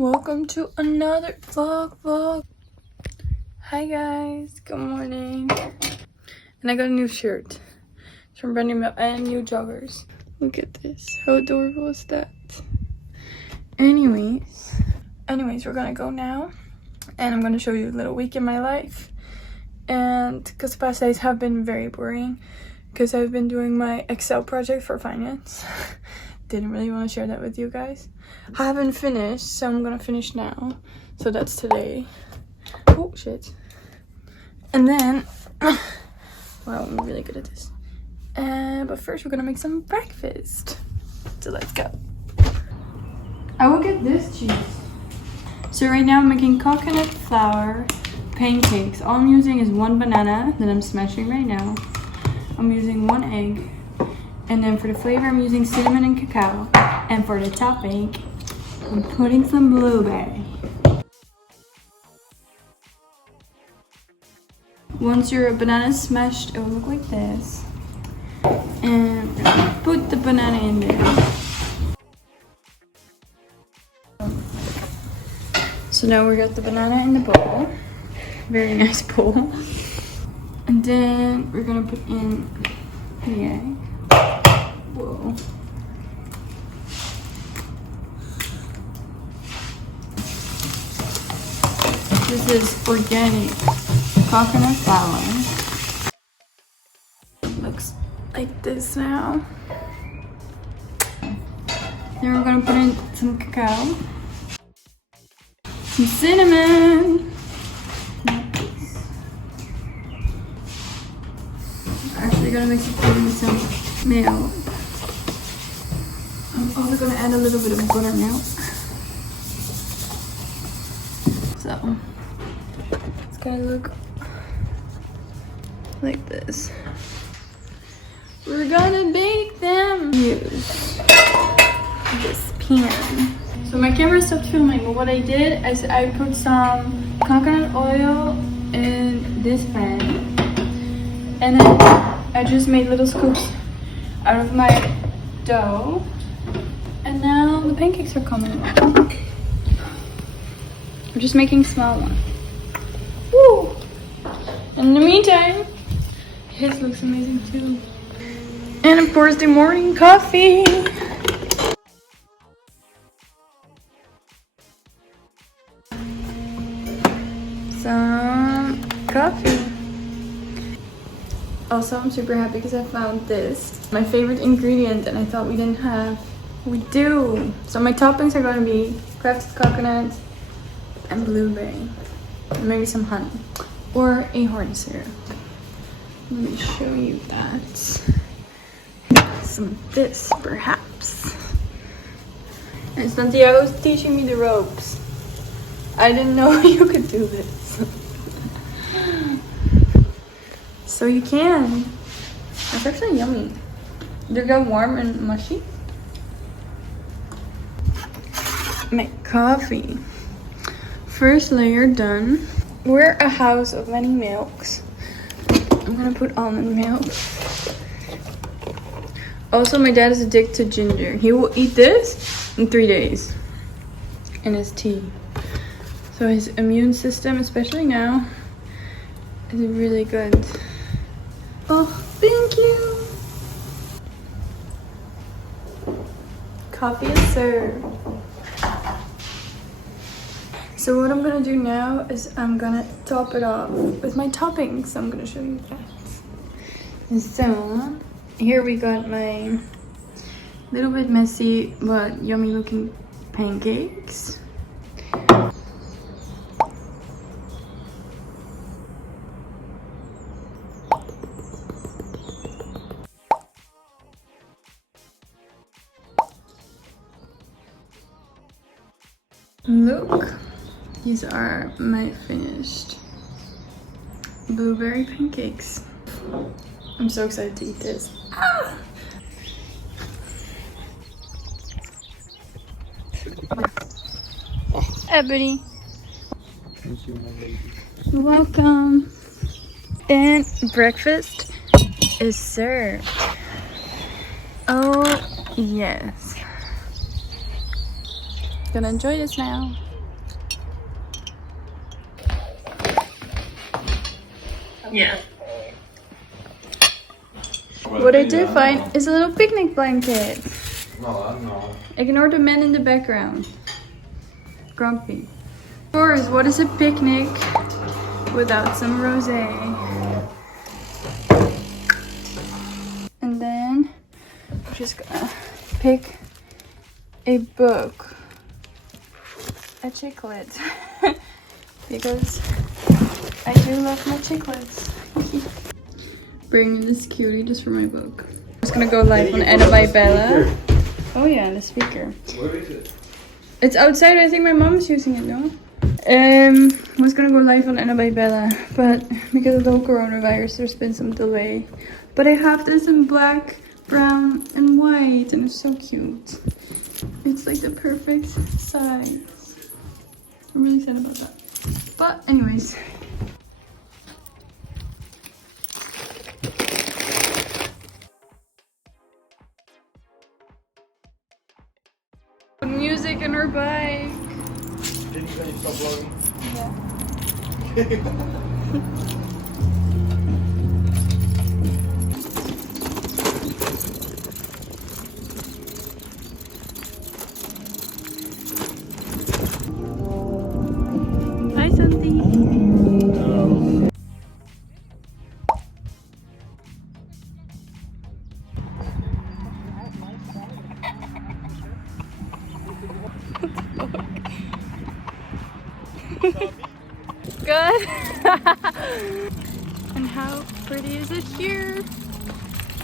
Welcome to another vlog. Hi guys, good morning. And I got a new shirt. It's from Brandy Mill and new joggers. Look at this. How adorable is that? Anyways, we're gonna go now. And I'm gonna show you a little week in my life. And because the past days have been very boring. Because I've been doing my Excel project for finance. Didn't really want to share that with you guys. I haven't finished, so I'm gonna finish now. So that's today. Oh shit. And then wow, I'm really good at this. But first we're gonna make some breakfast. So let's go. I will get this cheese. So right now I'm making coconut flour pancakes. All I'm using is 1 banana that I'm smashing right now. I'm using 1 egg. And then for the flavor, I'm using cinnamon and cacao. And for the topping, I'm putting some blueberry. Once your banana is smashed, it will look like this. And we're gonna put the banana in there. So now we got the banana in the bowl. Very nice bowl. And then we're gonna put in the egg. Whoa. This is organic coconut flour. It looks like this now. Then we're gonna put in some cacao, some cinnamon. Actually gonna mix it with some milk. I'm also gonna add a little bit of buttermilk. So it's gonna look like this. We're gonna bake them. Use this pan. So my camera stopped filming, but what I did is I put some coconut oil in this pan, and then I just made little scoops out of my dough. And now the pancakes are coming along. We're just making small ones. Woo! In the meantime, his looks amazing too. And of course the morning coffee. Some coffee. Also, I'm super happy because I found this. My favorite ingredient, and I thought we didn't have. We do. So my toppings are going to be crushed coconut and blueberry. And maybe some honey. Or ahorn syrup. Let me show you that. Some of this, perhaps. And Santiago's teaching me the ropes. I didn't know you could do this. So you can. It's actually yummy. They get warm and mushy. Make coffee. First layer done. We're a house of many milks. I'm gonna put almond milk. Also, my dad is addicted to ginger. He will eat this in 3 days in his tea. So his immune system, especially now, is really good. Oh, thank you. Coffee is served. So what I'm gonna do now is I'm gonna top it off with my toppings. I'm gonna show you that. And so here we got my little bit messy but yummy looking pancakes. Look, these are my finished blueberry pancakes. I'm so excited to eat this. Ah! Hey, buddy. Thank you, my lady. You're welcome. And breakfast is served. Oh, yes. Gonna enjoy this now. Yeah. What I did find is a little picnic blanket. No. Ignore the man in the background. Grumpy. Of course, what is a picnic without some rosé? And then I'm just gonna pick a book. A chiclet. Because I do love my chiclets. Bringing this cutie just for my book. I'm just gonna go live on ANNABEL. Oh yeah, the speaker. Where is it? It's outside. I think my mom's using it, no? Was gonna go live on ANNABEL, but because of the whole coronavirus, there's been some delay. But I have this in black, brown, and white, and it's so cute. It's like the perfect size. I'm really sad about that. But anyways. Music in her bike. Can you stop vlogging? Yeah. Hi, Santi. Good. And how pretty is it here?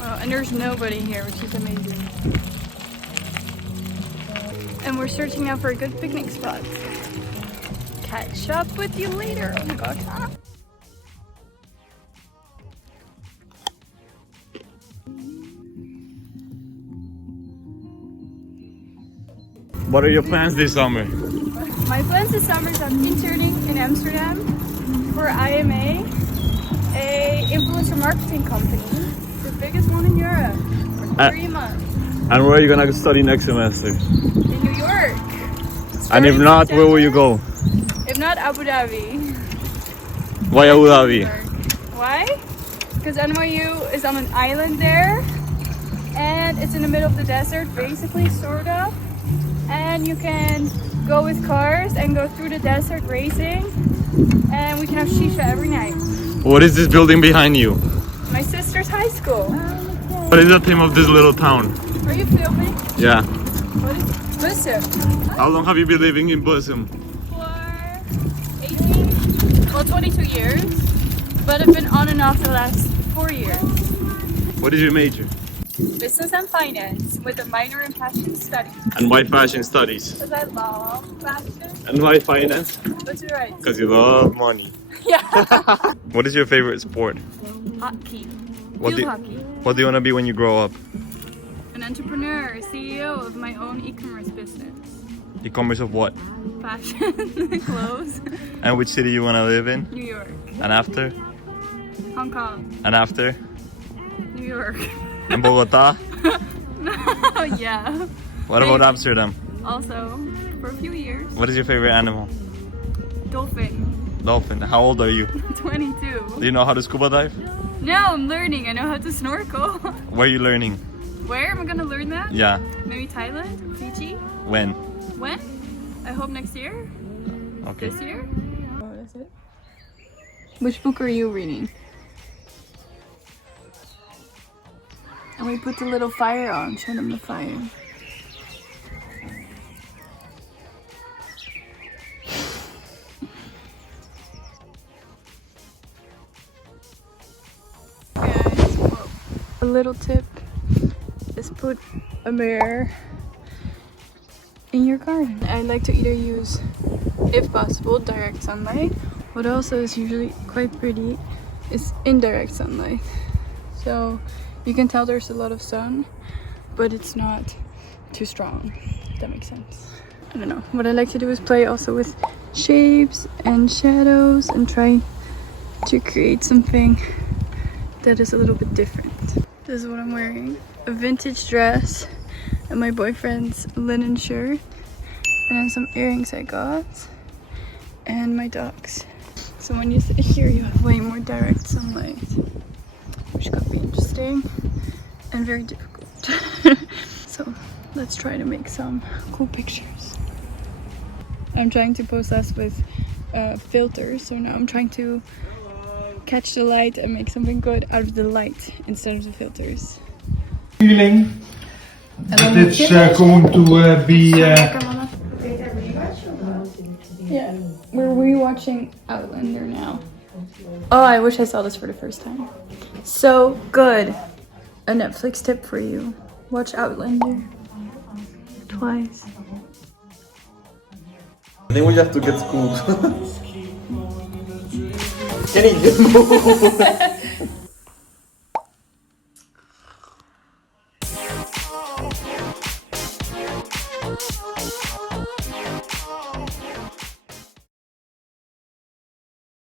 Oh, and there's nobody here, which is amazing. And we're searching now for a good picnic spot. Catch up with you later. Oh my gosh. Ah. What are your plans this summer? My plans this summer is I'm interning in Amsterdam for IMA, a influencer marketing company, the biggest one in Europe, for 3 months. And where are you gonna study next semester? In New York. And if not, where will you go? If not, Abu Dhabi. Why Abu Dhabi? Why? Because NYU is on an island there, and it's in the middle of the desert, basically, sort of. And you can go with cars and go through the desert racing, and we can have shisha every night. What is this building behind you? My sister's high school. What is the theme of this little town? Are you filming? Yeah. What is Bussum? How long have you been living in Bussum? For 18, well 22 years, but I've been on and off the last 4 years. What is your major? Business and finance with a minor in fashion studies. And why fashion studies? Because I love fashion. And why finance? But you're right. Because you love money. Yeah. What is your favorite sport? Hockey. What Field hockey. What do you want to be when you grow up? An entrepreneur, CEO of my own e-commerce business. E-commerce of what? Fashion, clothes. And which city you want to live in? New York. And after? Hong Kong. And after? New York. And Bogota? Yeah. What about Amsterdam? Also, for a few years. What is your favorite animal? Dolphin. Dolphin. How old are you? 22. Do you know how to scuba dive? No, I'm learning. I know how to snorkel. Where are you learning? Where am I gonna learn that? Yeah. Maybe Thailand? Fiji? When? When? I hope next year. Okay. This year? Oh, that's it. Which book are you reading? And we put the little fire on. Show them the fire. Guys, well, a little tip is put a mirror in your garden. I like to either use, if possible, direct sunlight. What also is usually quite pretty is indirect sunlight. So you can tell there's a lot of sun, but it's not too strong, if that makes sense. I don't know. What I like to do is play also with shapes and shadows and try to create something that is a little bit different. This is what I'm wearing. A vintage dress and my boyfriend's linen shirt. And then some earrings I got. And my dogs. So when you sit here, you have way more direct sunlight, which could be interesting and very difficult. So let's try to make some cool pictures. I'm trying to post less with filters, so now I'm trying to catch the light and make something good out of the light instead of the filters. Feeling that it's going to be. Yeah, we're rewatching Outlander now. Oh, I wish I saw this for the first time. So good. A Netflix tip for you. Watch Outlander twice. I think we have to get schooled. Can you just move?